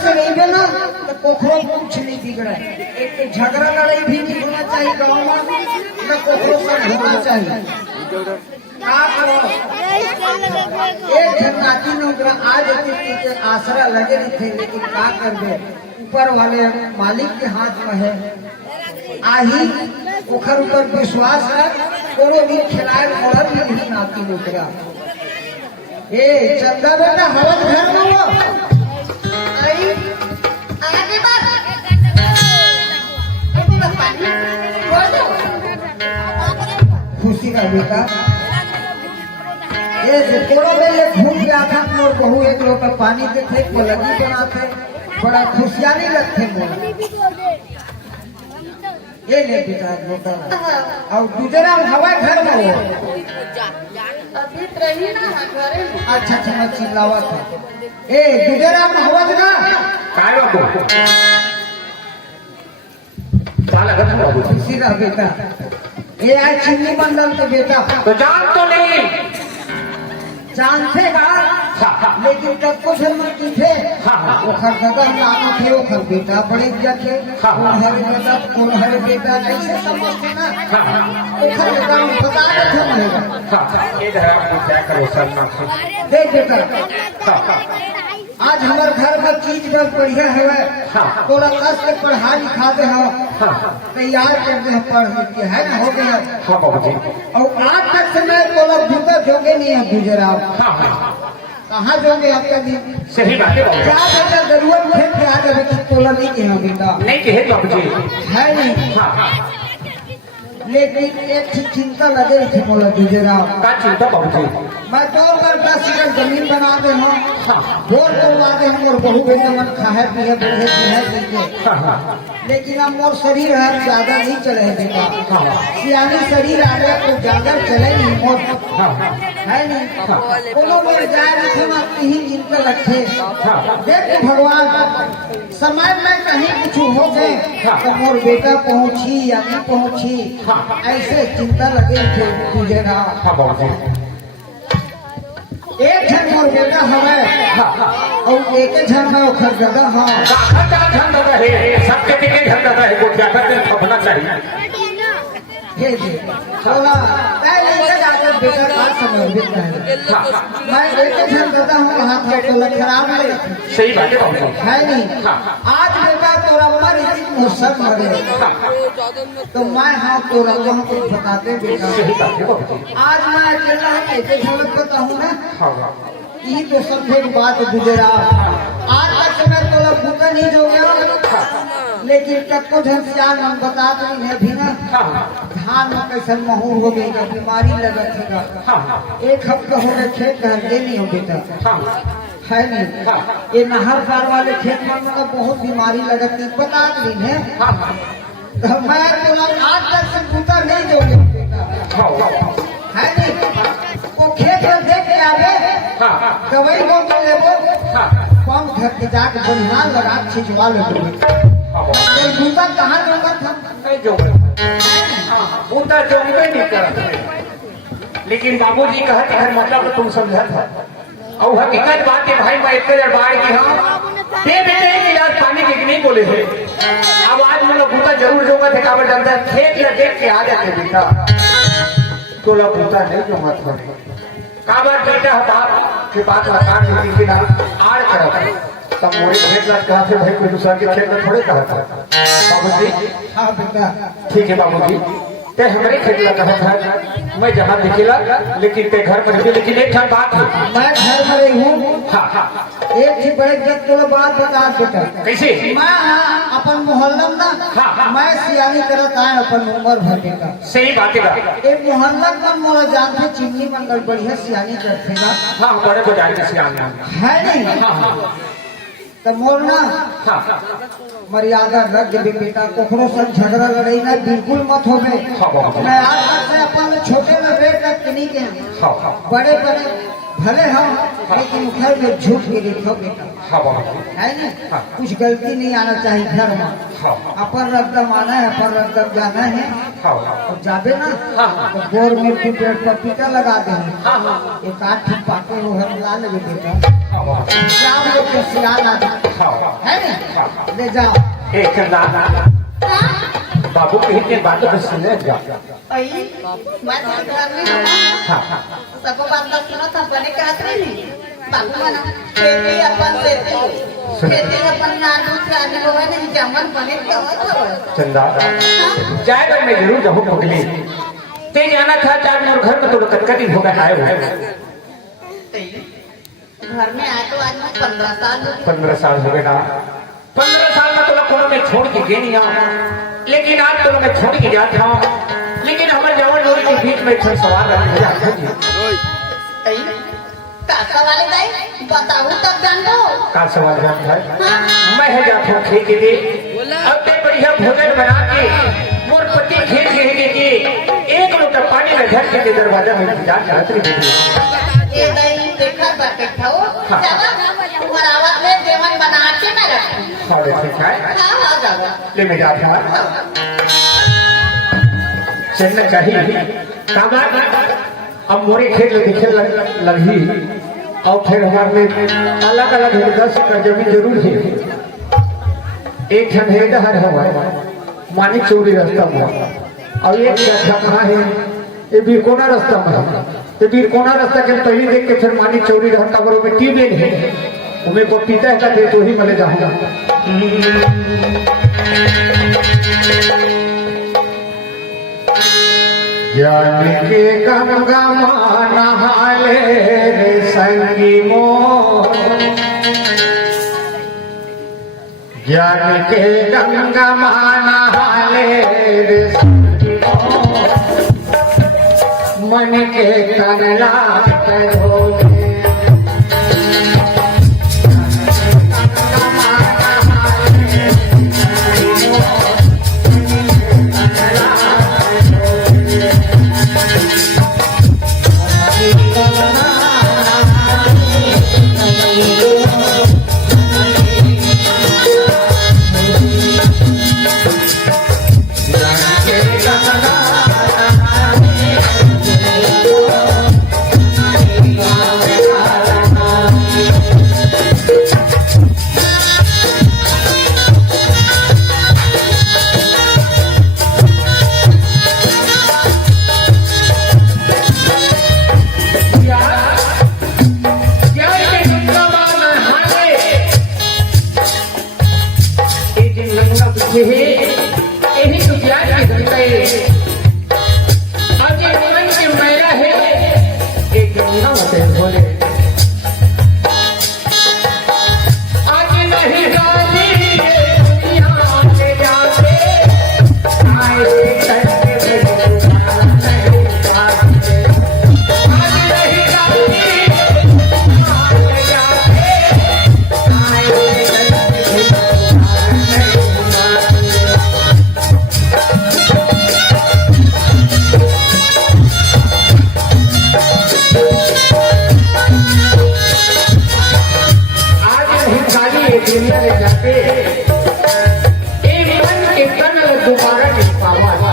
से रही ना तो कोखरो कुछ नहीं बिगड़ा। एक झगड़ा लड़ाई भी नहीं होना चाहिए गाँव में, न कोखरो से होना चाहिए। एक झंडाती ने आज के आसरा लगे नहीं थे, लेकिन क्या कर दे, ऊपर वाले मालिक के हाथ में है। आही ओखर ऊपर विश्वास है, कोनो भी खिलाए मोहर भी नहीं नाती उतरा। ए चंदा बेटा हवस घर में हो आई आगे बात खुशी का बेटा ये कोनो में ये घूम गया था और बहू एक लोटा पानी के थे को लगी बनाते, बड़ा खुशियारी लगते मोला। ये ले बेटा लोटा और दूसरा हवा घर में हो अभी रही ना घरे में। अच्छा मैं चिल्लावा था। ए दूसरा हवा ना काय बाबू साला गधा बाबू खुशी रह बेटा। ये आज चिन्नी बंदल तो बेटा तो जान तो नहीं जानते लेकिन तब कुछ मत थे। ओखर गदर नाम थे, ओखर बेटा बड़े जखे हर गदर कौन हर बेटा ऐसे समझते ना। ओखर बेटा बता रहे ये क्या करो सर देख बेटा आज हमारे घर में चीज बस बढ़िया है, थोड़ा कस के पढ़ा लिखा दे हो, तैयार कर दे पढ़ लिख के है ना हो गया। हाँ बाबू जी और आज तक समय थोड़ा भूतर जोगे नहीं है गुजरा। कहाँ जोगे आपका दिन सही बात है बाबू क्या बेटा जरूरत है कि आज अभी तक तोला नहीं कहे बेटा नहीं कहे बाबू जी है नहीं। लेकिन एक चिंता लगे थी बोला गुजरा का चिंता बाबू जी मैं 2 बार 10 एकड़ जमीन बना दे हूँ, बोर करवा दे हम और बहू बेटा मन खाए पिए बढ़े पीए। लेकिन अब मोर शरीर है ज्यादा नहीं चले बेटा, सियानी शरीर आ गया तो ज्यादा चले नहीं मोर है नहीं। कोनो मोर जाए रखे ना कहीं जिनका रखे देख भगवान समय में कहीं कुछ हो गए तो मोर बेटा पहुंची या नहीं पहुंची ऐसे चिंता लगे थे तुझे ना। एक झन मोर बेटा हमें और एक झन में ओखर जगह हाँ सबके दिखे झन दादा है को क्या करते खपना चाहिए। ये थोड़ा पहले जाकर बेटा का समय देता है। मैं एक झन दादा हूँ वहाँ पर खराब है सही बात है बाबू है नहीं। आज बेटा तोरा मर मुसर मरे तो मैं हाँ तोरा वहाँ कुछ बताते बेटा। सही बात है बाबू जी आज मैं अकेला ऐसे झलक बताऊँ ना ये तो सब एक बात गुजरा। आज तक मैं तोला भूखा नहीं जो गया, लेकिन कब झंसियान हम बता नहीं है भी ना धान में कैसे महूर हो गई बीमारी लगा थी। एक हफ्ता हो गए खेत घर दे नहीं हो बेटा है नहीं। ये नहर पार वाले खेत में मतलब बहुत बीमारी लगती बता नहीं है। तो मैं तोला आज तक से भूखा नहीं जो बेटा है नहीं। वो खेत में देख के आवे दवाई को ले वो कम घर के जाके बढ़िया लगा छिजवा ले बूटा कहाँ लगा था नहीं जो बूटा जो नहीं कर। लेकिन बाबूजी कहते हैं मतलब तुम समझा था और हकीकत बात है भाई मैं इतने देर बाहर की हाँ दे बेटे एक गिलास पानी के नहीं बोले थे। अब आज मतलब बूटा जरूर जोगा थे काबर जानता है खेत या देख के आ जाते बेटा तो ला बूटा नहीं जो मत करे काबर बेटा बाप के बात मकान के बिना आड़ करा तब मोरे खेत लग कहा थे भाई कोई दूसरा के खेत में थोड़े कहा था बाबूजी। हाँ बेटा ठीक है बाबूजी ते हमारे खेत लगा था मैं जहाँ दिखेला लेकिन ते घर पर लेकिन एक ठन बात है मैं घर में रही हूँ। एक ही बड़े जब तो बात बता बेटा कैसे मैं अपन मोहल्ला ना मैं सियानी करत आए अपन उम्र भर बेटा। सही बात है एक मोहल्ला में मोरा जानते चिन्नी मंगल बढ़िया सियानी करते ना। हाँ बड़े बाजार के सियाने है नहीं तो मोर ना मर्यादा रख दे बेटा कोखरो से झगड़ा लड़ाई ना बिल्कुल मत हो। मैं आज से अपन छोटे में रेट रख नहीं के हाँ हाँ बड़े बड़े भले हम लेकिन घर में झूठ के देखो बेटा हाँ बाबा जी है ना हाँ। कुछ गलती नहीं आना चाहिए घर में हाँ अपन रकदम आना है अपन रकदम जाना है हाँ और जाबे ना हाँ, हाँ। तो गोर में के पेड़ पर पीका लगा देंगे हाँ हाँ एक आठ पाके वो हम ला लेंगे बेटा हाँ बाबा जी शाम लोग के सियाल आ हाँ है ना ले जाओ एक ना बाबू कहीं के बातों को सुने जा आई मैं तो घर में हूँ हाँ हाँ सबको बात बात सुना था बने का हाथ नहीं बाबू मना खेती अपन खेती अपन नानू चाली होवे नहीं जमन बने का होता चंदा जाएगा मैं जरूर जाऊँ पगली ते जाना था चार मोर घर में तो कटकटी होगा आए हुए घर में आए तो आज 15 साल 15 साल हो गए ना 15 साल में तो कोनो में छोड़ के गई नहीं लेकिन आज तो मैं छोड़ के जाता हूँ लेकिन हमारे जवान लोग के बीच में एक सवाल रखा काका वाले दाई बताओ तब जान दो का सवाल जानता है मैं है जाता हूँ खेत के अब ते बढ़िया भोजन बना के मोर पति खेत के कि एक लोटा पानी में घर के दरवाजा में जा ये दाई देखा बाटे खाओ चला तुम्हारा आवाज में जेवन बना के ना रखो और ठीक है हाँ हाँ जाओ ले मैं जाता हूँ चलना चाहिए कामा अब मोरे खेत दिखे लगी और फिर हमारे अलग अलग 10 का जमीन जरूर है एक ठन है हर हमारे मानिक चौरी रास्ता में और एक जगह कहाँ है ये बीरकोना रास्ता में है ये बीरकोना रास्ता के पहले देख के फिर मानिक चौरी रहता बरो में ट्यूबवेल है उन्हें को पीता है दे तो ही मले जाऊंगा ज्ञान के गंगा नहाले रे संगी मोर ज्ञान के गंगा नहाले रे संगी मोर मन के कनला करोगे यही तो प्यार की गंगा है आज ये मन के मैला है एक गंगा होते बोले आज नहीं गाली दुनिया के जाते आए करके आज नहीं गाली दुनिया ले जाते एक मन के कनल दोबारा नहीं पावा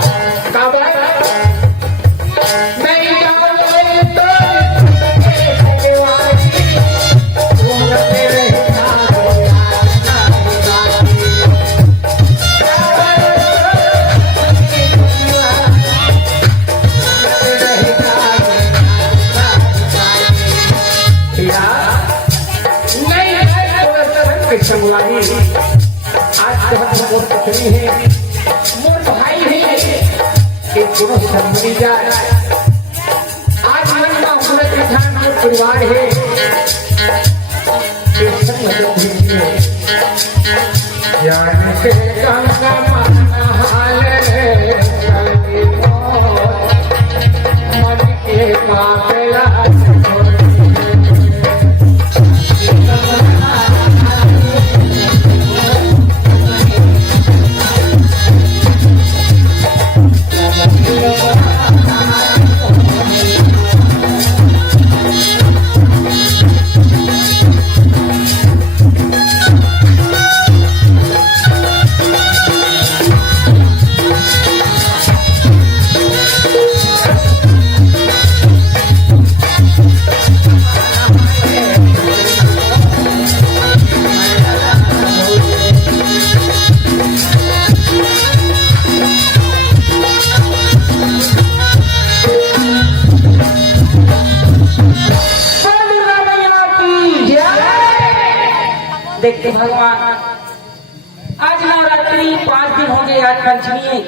काबा मैं जाऊं तो देवारी वो तेरे संगवारी आज तो हम मोर पत्नी है मोर भाई है एक गुरु संबंधी जा आज मन में पूरे किसान के परिवार है एक संग ज्ञान के गंगा नहाल रे संगी मोर मन के पागला देखते भगवान, आज नवरात्रि 5 दिन हो गए, आज पंचमी है।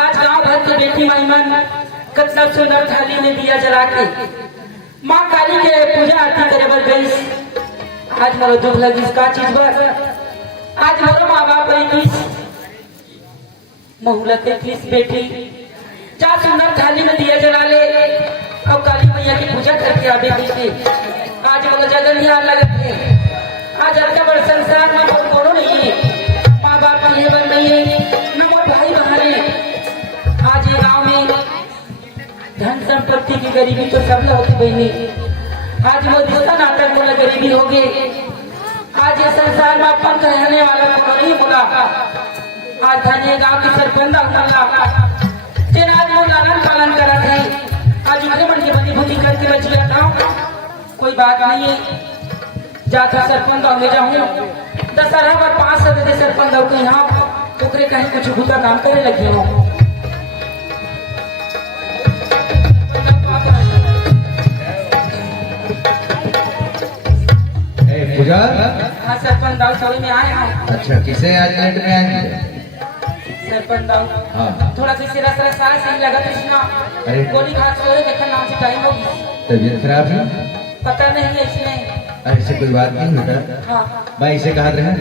आज गांव भर के बेटी महिमन कितना सुंदर थाली में दिया जला के माँ काली के पूजा आरती करे बर गई। आज मोरो दुख लगी का चीज पर, आज मोरो माँ बाप रही मोहलत बेटी जा सुंदर थाली में दिया जला ले और काली मैया की पूजा करके आवे बेटी। आज मोरो जगन यहाँ लगत है, आज इतना बड़ा संसार में कोई कोनो नहीं है, माँ बाप की हेवन नहीं है, मोर भाई बहन है। आज ये गाँव में धन संपत्ति की गरीबी तो सब लोग होती बहनी, आज वो रिश्ता नाटक में गरीबी हो गई। आज ये संसार में अपन कहने वाला को नहीं बोला। आज धनिया गांव की सरपंच जिन आज वो लालन पालन करा थे, आज इतने बन के बनी बुद्धि करके बच गया था। कोई बात नहीं है, जाता सरपंच गाँव में जाऊँ दशहरा पर 5 सदस्य सरपंच गाँव के यहाँ टुकड़े कहीं कुछ भूता काम करे लगे हो। पूजा हाँ सरपंच दाऊ सभी में आए हैं। अच्छा, किसे आज लेट में आए हैं? सरपंच दाऊ हाँ, थोड़ा सा सिरा सिरा सारा सही लगा कृष्णा, अरे गोली घाट सोए देखा नाम से टाइम होगी, तबीयत खराब है? पता नहीं है इसने। अरे ऐसे कोई बात नहीं बेटा, हाँ भाई इसे कहा रहे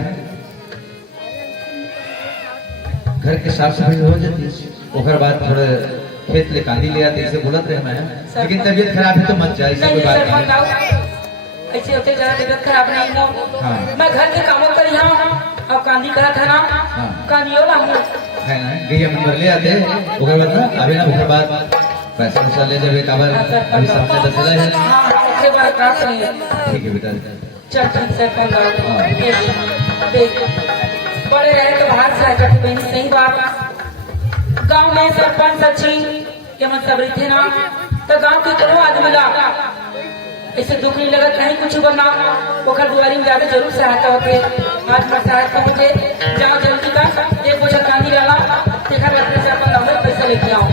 घर के साफ सफाई हो जाती, ओकर बाद थोड़ा खेत ले कांदी ले आते, इसे बोलत रहे मैं, लेकिन तबीयत खराब है तो मत जा, इसे नहीं कोई बात सरपंच नहीं। दाऊ ऐसे होते जरा तबियत खराब नहीं हो। हाँ। मैं घर के कामों कर यहाँ अब कांदी करा था ना, हाँ। कांदियो ना हूँ है ना, गई हम ले आते, ओकर बाद ना अभी ना ओकर बाद पैसा वैसा ले जावे काबर, अभी सामने दसला है। हाँ उसके बाद काट नहीं है। ठीक है बेटा, चल ठीक सरपंच दाऊ हाँ। देख बड़े रहे तो बाहर से आकर बहनी सही बात। गाँव में सरपंच अच्छी के मन सबरी थे ना, तो गाँव के करो आदमी ला ऐसे दुख नहीं लगा कहीं कुछ बनना पोखर दुआरी में जाकर जरूर सहायता होते। आज मैं सहायता मुझे जाओ जल्दी का एक बोझा कांदी डाला देखा अपने से अपन नंबर पैसा लेके आओ।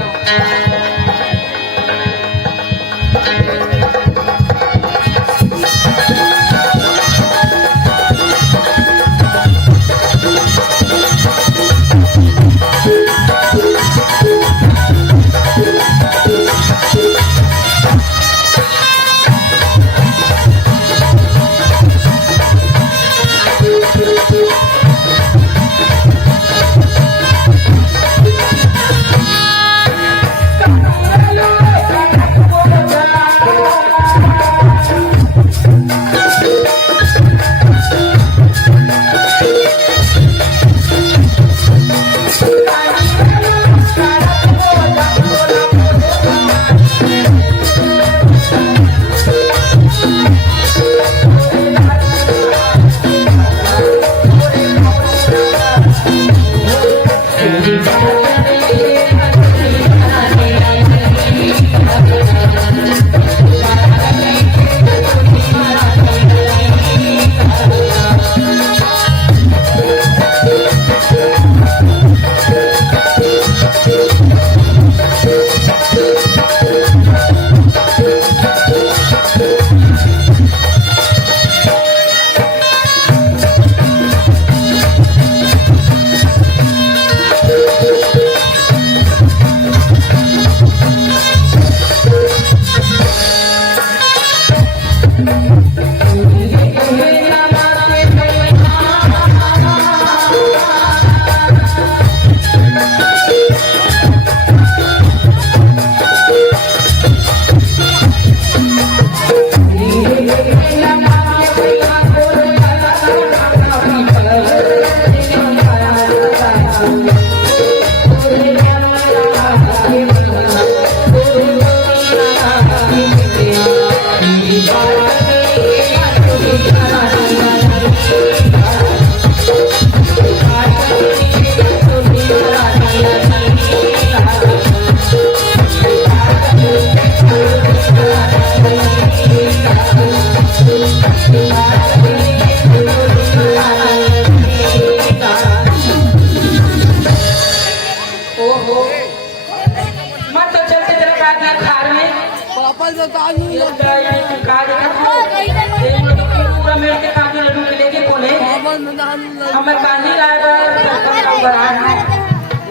पूरा मेरे के काफी लड्डू मिलेंगे बोले हमें कहानी लाएगा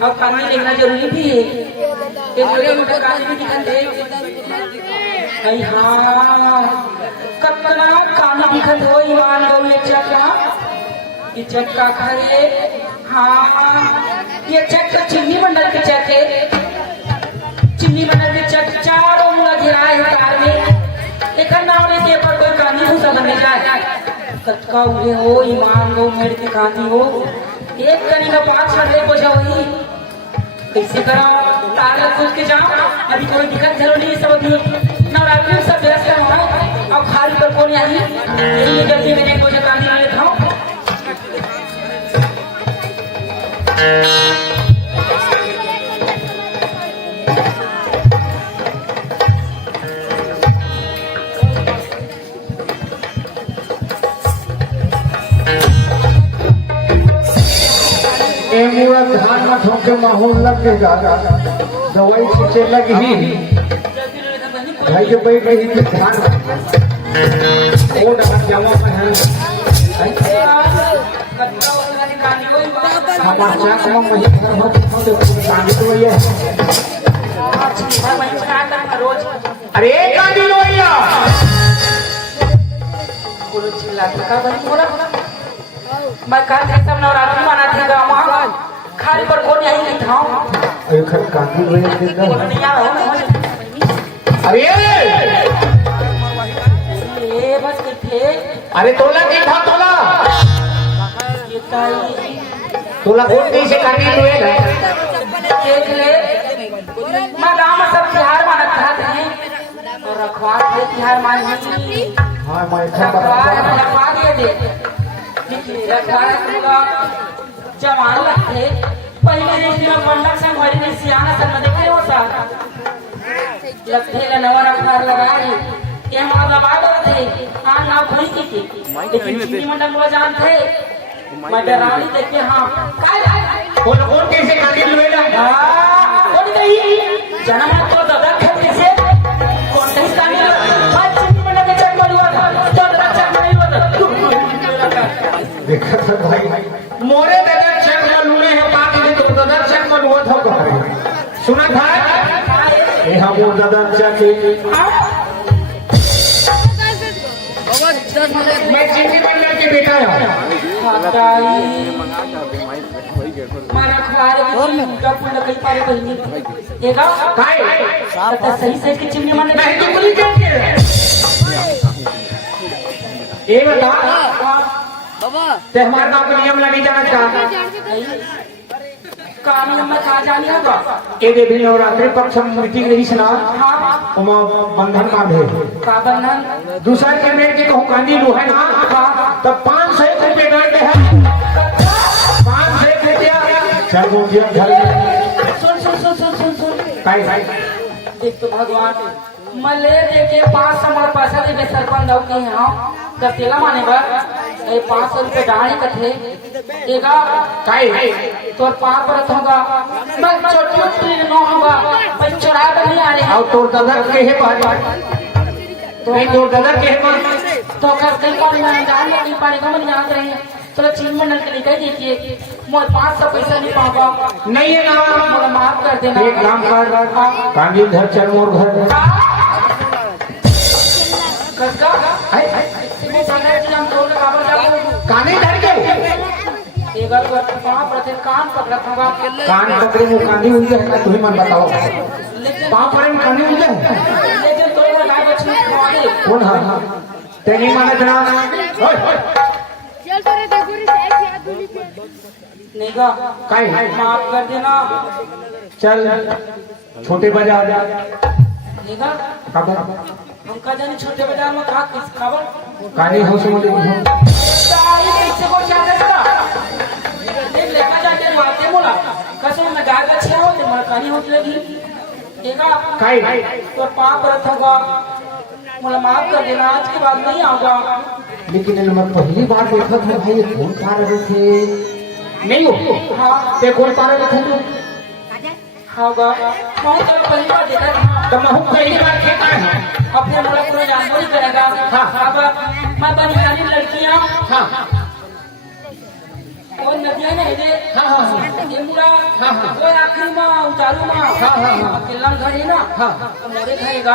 और कहानी लिखना जरूरी भी है कहानी भी दिखाते हाँ कतना कहानी दिखत हो ईमान गौ ये चक का खरे हाँ ये चक का चिन्नी मंडल के चक है चिन्नी मंडल के चक चारों मुड़ा घेरा है कार में एक नाम ने के पर कोई कहानी हो सब नहीं जाए कटका हुए हो ईमान गौ मेरे की कहानी हो एक कनी का 5 छड़े को जाओ कैसे करा ताला सोच के जाओ अभी कोई दिक्कत जरूरी नहीं सब नवरात्रि सब व्यस्त है अब खाली पर कौन आई यही जल्दी में एक बजे कहानी लेता हूँ पूरा ध्यान मत होके माहौल लगेगा दवाई छींचे लगी भाई के बैठ रही है ध्यान जमा पहन हमारा काम वही अरे गांधी लोहिया मैं कल सब नवरात्रि मनाती गाँव खाली पर कौन यही नहीं था गांधी लोहिया अरे ये बस के थे अरे तोला की था तोला तोला कौन कैसे गांधी लोहिया देख ले मैं गाँव में सब त्योहार मानत हैं और रखवार थे त्योहार मानी हाँ मैं रखवा दिए दे जवान लगते पहले दिन मंडल संग भरी ने सियाना संग देखे हो सर लगते का नवा रखवार लगाए ये हम लगा थे आज ना भूल की थी लेकिन चिन्नी मंडल वो जानते मैं डरावनी देखे हाँ कौन कैसे गांधी लोहिया कौन नहीं जन्म तो दादा खेत से कौन नहीं कानी चिन्नी मंडल के चक हुआ था तो दादा चक नहीं हुआ था देखा था भाई मोरे दादा चक लूने हैं बात में तो दादा चक में हुआ था सुना था ये हम वो दादा चक मैं चिन्नी मंडल के बेटा हूँ सही सही की चिमनी मन ये बता ते हमारे गाँव के नियम लगी जाना चाहता काम में कहा जानी होगा ये देवी नवरात्रि पक्ष मीटिंग रही सुना बंधन बांधे का बंधन दूसरा के मेरे के कहूँ गांधी लो है ना तब 500 रुपये डालते हैं 500 रुपया चल वो घर सुन काई देख तो भगवान मले देखे 500 हमारे पैसा देके सरपंच दो के हाँ जब तेला माने बा 500 रुपये डाली कथे एगा काई तोर पार पर होगा मैं छोटी नो होगा मैं चढ़ा कर नहीं आ रहे और तोर दादा के है बात तो तोर दादा के है तो कर कहीं कौन मैं जान नहीं पाएगा मैं जान रहे हैं तो चिन्ह मंडल के लिए कह दीजिए मैं 500 पैसा नहीं पाऊंगा नहीं है ना मुझे माफ कर देना एक काम कर गांधी घर चल मोर घर कसका हम दो काबर जाओ काने धर के एक बार कहां पर थे कान पकड़ा था कान पकड़े वो कांदी हुई है तुम्हें मन बताओ पाँव पड़े में कांदी हुई है लेकिन तो बता बच्चे खाने कौन हाँ तेरी माने जना नेगा काई माफ कर देना चल छोटे बाजार नेगा खबर हमका जाने छोटे बाजार में कहा किस खबर कानी हो समझ कैसे को क्या करता देख लेका जाके मारते बोला कसम में गाय का छे हो तो मरकानी होत लगी नेगा काई तो पाप रथ होगा मुझे माफ कर देना आज के बाद नहीं आऊंगा लेकिन मैं पहली बार देखा था भाई कौन पा रहे थे नहीं हो हाँ ते कौन पा रहे थे होगा मैं तो पहली बार देखा था तो मैं पहली बार देखा है अपने मुझे पूरा जानकारी करेगा हाँ। अब मैं बनी सारी लड़कियां हाँ नदिया नहीं दे हाँ हाँ ये मुला हाँ, हाँ। वो आखिरी माँ उतारू माँ हाँ, हाँ। किल्ला घर है ना हाँ। मोरे खाएगा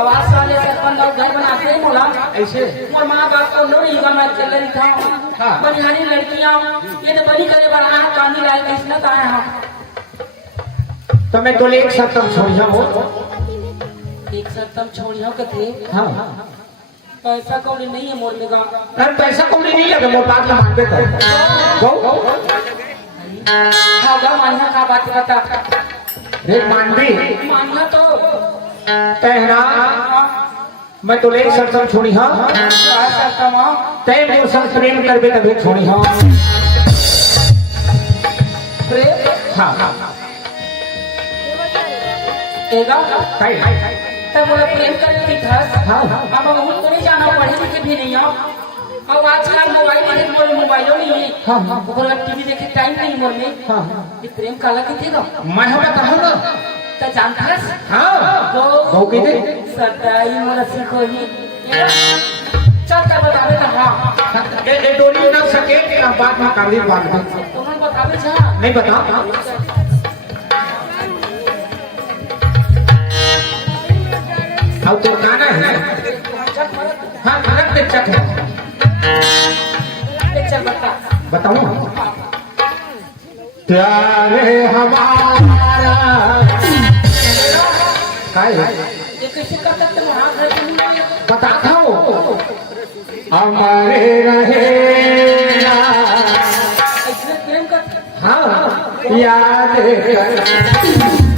आवाज वाले सरपंच लोग घर बनाते हैं मोला ऐसे और माँ बाप को लो नहीं मैं चल रही था हाँ। बनिहारी लड़कियां ये तो बनी करे बना कानी लाए किसने कहा है तो मैं तो एक साथ तुम छोड़ जाओ एक साथ तुम छोड़ियो कथे हाँ पैसा कौड़ी नहीं है मोर में गाँव अरे पैसा कौड़ी नहीं लगे मोर बात में मानते तो गो होगा मानिया का बात बता रे मानवी मानिया तो कहना मैं तो एक साथ तुम छोड़ी हाँ ऐसा कमा तय वो संग प्रेम करबे तभी छोड़ी हाँ प्रेम हाँ एगा काई तब बोला प्रेम करने की था हाँ अब हम तो नहीं जाना पढ़े लिखे भी नहीं हो अब आजकल मोबाइल में मोर मोबाइलो नहीं है हाँ हाँ बोला टीवी देखे टाइम नहीं मोर में हाँ ये प्रेम काला की थी ना मैं हमें कहा ना तो जानता है हाँ गो की थी सताई मोला सीखो ही चल तब बतावे तो हाँ ये डोली ना सके कि आप बात में काबिल बात में तुमने बतावे जा नहीं बता अब तो गाना है हाँ गाना पे चक है चल बता बताऊँ प्यारे हमारा काय ये कैसे कर सकते हो हाँ घर में नहीं है। बताता हूँ हमारे रहेगा ऐसे प्रेम कर हाँ याद कर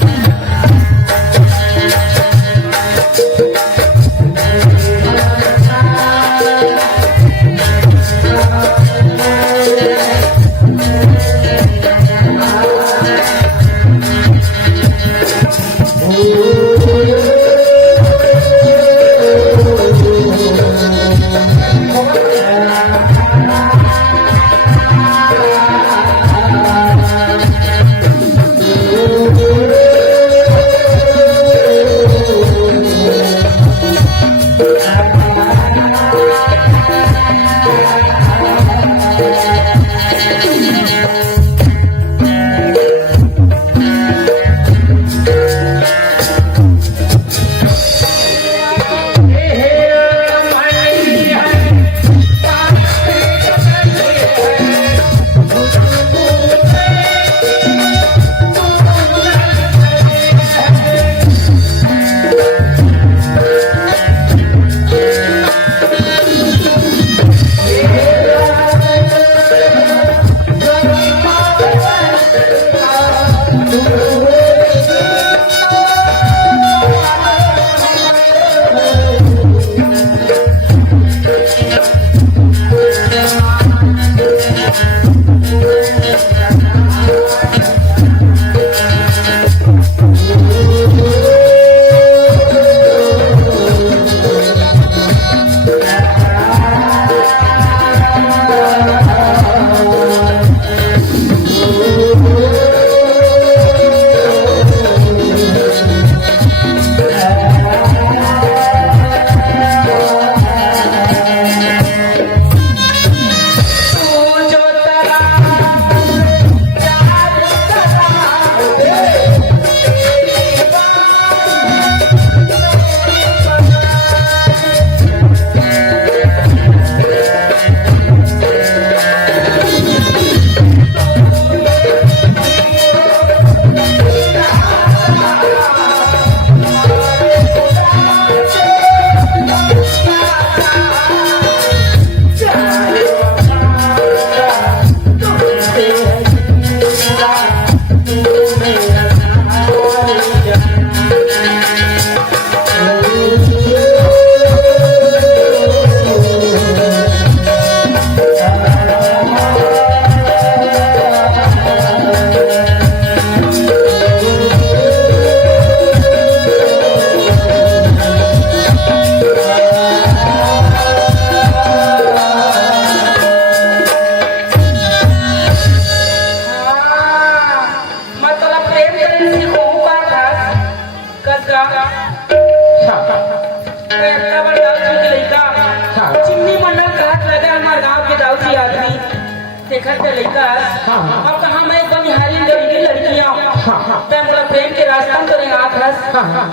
देखा के लड़का हाँ, हाँ। अब कहा मैं बनिहारी गरीबी लड़कियां हाँ, हाँ। तय मोला प्रेम के रास्ता में करेंगे आखरस हाँ, हाँ।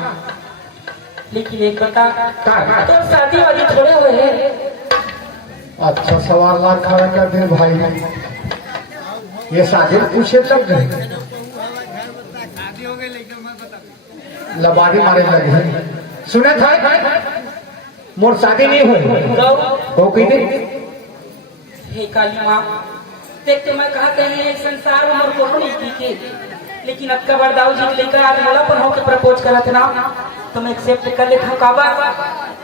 लेकिन एक बता का? तो शादी वादी थोड़े हुए हैं अच्छा सवाल लाख खड़ा कर दे भाई, ये शादी पूछे तब नहीं लबाड़ी मारे लगे। सुना था मोर शादी नहीं हुई हो कही दे। हे काली माँ देख तो मैं कहते हैं एक संसार में मोर को नहीं दिखे, लेकिन अब का बरदाऊ जी लेकर आज मोला पर होके प्रपोज करत ना तो मैं एक्सेप्ट कर लेता हूँ। काबा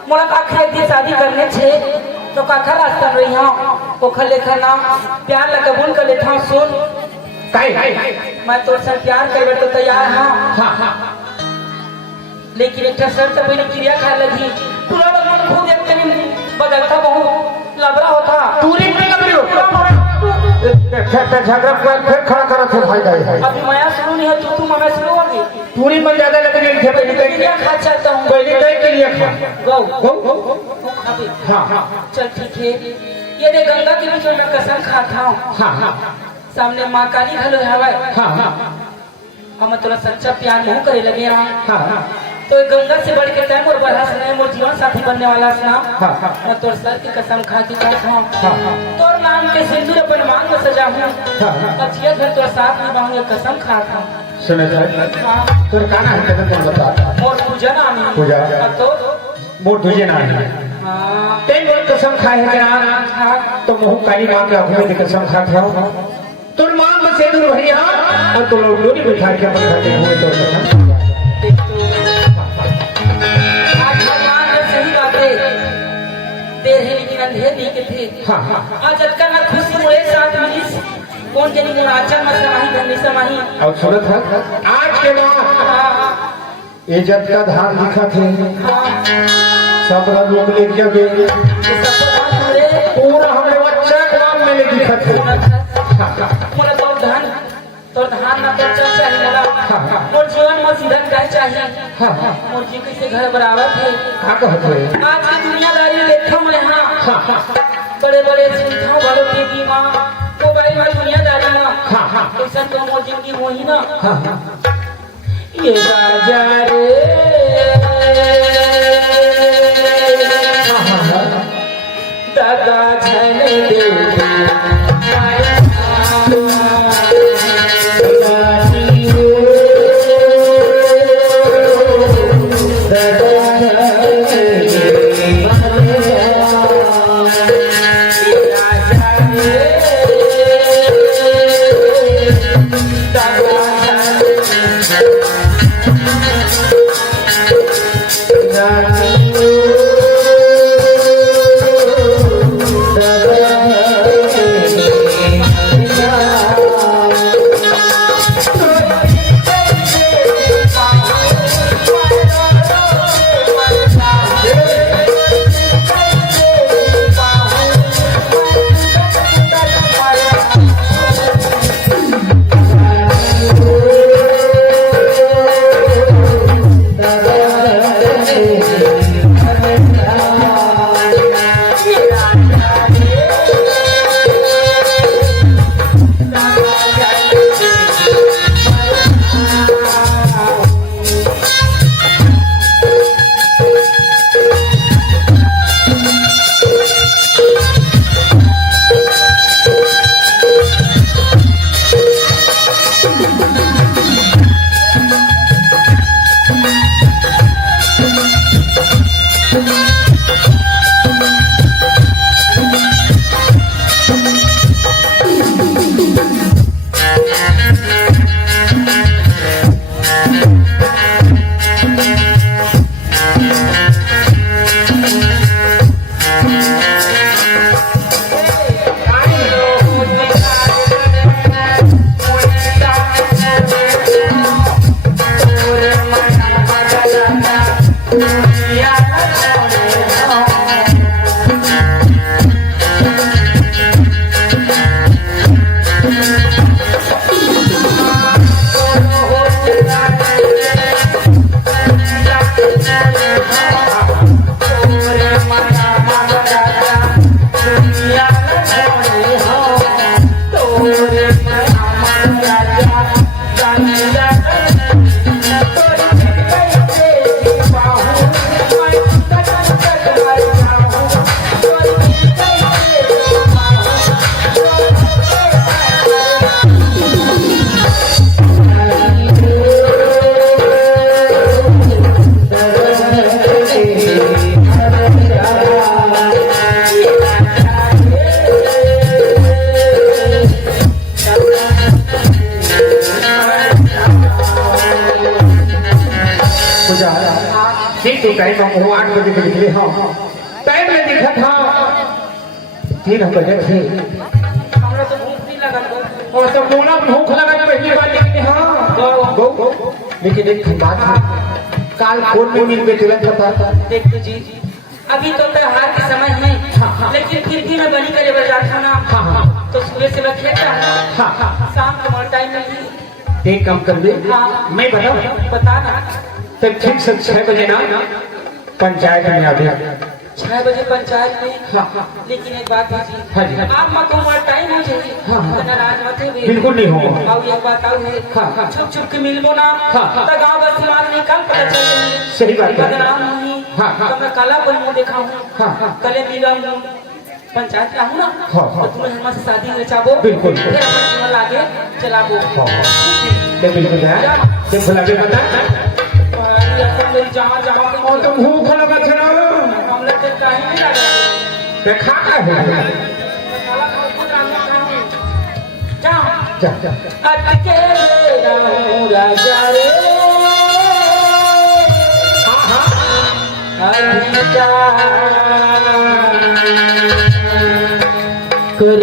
मोला काखा एक दिन शादी करने छे तो काखा रास्ता में रही हूँ ओखर लेखा ना प्यार ला कबूल कर लेता हूँ। सुन मैं तोर से प्यार करवे तो तैयार हूँ, लेकिन एक शर्त मेरी क्रिया खा लगी पूरा मन खुद एक करीब बदलता बहु लबरा होता पूरी में लग रही हो झगड़ा फिर खड़ा करा थे भाई भाई अभी माया शुरू नहीं है तू मना शुरू होगी पूरी में ज्यादा लग रही है पहले क्रिया खा चाहता हूँ पहले तय के लिए खा गौ गौ अभी हाँ हाँ चल ठीक है ये देख गंगा के बीच में कसम खाता हूँ हाँ हाँ सामने माँ काली घलो हवाए हाँ हाँ हम तोला सच्चा प्यार नहीं करे लगे यहाँ हाँ हाँ तो एक गंगा से बढ़ के टाइम और बढ़ा से मोर जीवन साथी बनने वाला सुना हाँ हाँ मैं तोर सर की कसम खाती कहता हूँ हाँ हाँ तोर नाम के सिंदूर अपन मांग में सजा हूँ हाँ। अच्छिया घर तोर साथ में bahूँ कसम खाता हूँ। सुने था हाँ तो गाना है कहते तुम बता मोर पूजा नाम है पूजा। और तो मोर तुझे ना है हाँ तेन मोर कसम खाए है ना तो मुँह काली माँ के अगुए की कसम खाते हो तुर माँ में से दूर भैया और तुम लोग डोरी बिठा के अपन खाते हुए तो कसम देख तो आज भगवान ने सही बातें देर है लेकिन अंधेर नहीं के थे हाँ हाँ आज अटका ना खुशी मुझे साथ मिली कौन जनी मुझे आचल मत समाही धनी समाही और सूरत है आज के बाद इज्जत का धार दिखा थे सब लोग लेके गए पूरा हमारे बच्चा काम में दिखा थे मोला तोर धान ना कर चल चाहिए मोला मोर जीवन में सीधा काय चाहिए मोर जी कैसे घर बराबर है हाँ कहते हैं आज की दुनियादारी देखा मैं यहाँ बड़े बड़े सुविधाओं वालों टीवी माँ मोबाइल में दुनियादारी माँ ऐसा तो मोर जिंदगी हो ही ना ये राजा रे दादा झन दे 8 बजे के निकले हाँ टाइम में दिखा था 3 बजे थे हमरा तो भूख नहीं लगल बा। और तो बोला भूख लगा पहली बार लेकिन हाँ गो लेकिन एक बात है काल फोन में मिल के तुरंत पता देखो जी अभी तो त्योहार के समय है लेकिन खिड़की में बनी करे बाजार था ना तो सुबह से मैं खेलता हूँ शाम को हमारा टाइम नहीं एक काम कर दे हाँ। मैं बताऊँ बता ना तब ठीक से 6 बजे ना पंचायत में आ गया 6 बजे पंचायत में हाँ। लेकिन एक बात है हाँ जी। जी आप मत हमारा टाइम हो जाए हाँ। तो नाराज मत हो बिल्कुल नहीं होगा। आओ एक बात आओ है हाँ। छुप छुप के मिलबो ना हाँ। तो गांव बस्ती माल निकाल पता चल जाए सही बात है। बदनाम नहीं हाँ। तो मैं काला कोई मुंह देखा हूँ हाँ। कले मिला हूँ पंचायत में आऊँ ना हाँ। तो तुम्हें हमारे से शादी में चाहो बिल्कुल। फिर अपन जीवन आगे चलाबो बिल्कुल है जब लगे पता मेरी जमा जमा और तो भूख लगा था हम लोग तो कहीं नहीं लगा देखा है जा जा जा अकेले रहूं राजा रे अधिकार कर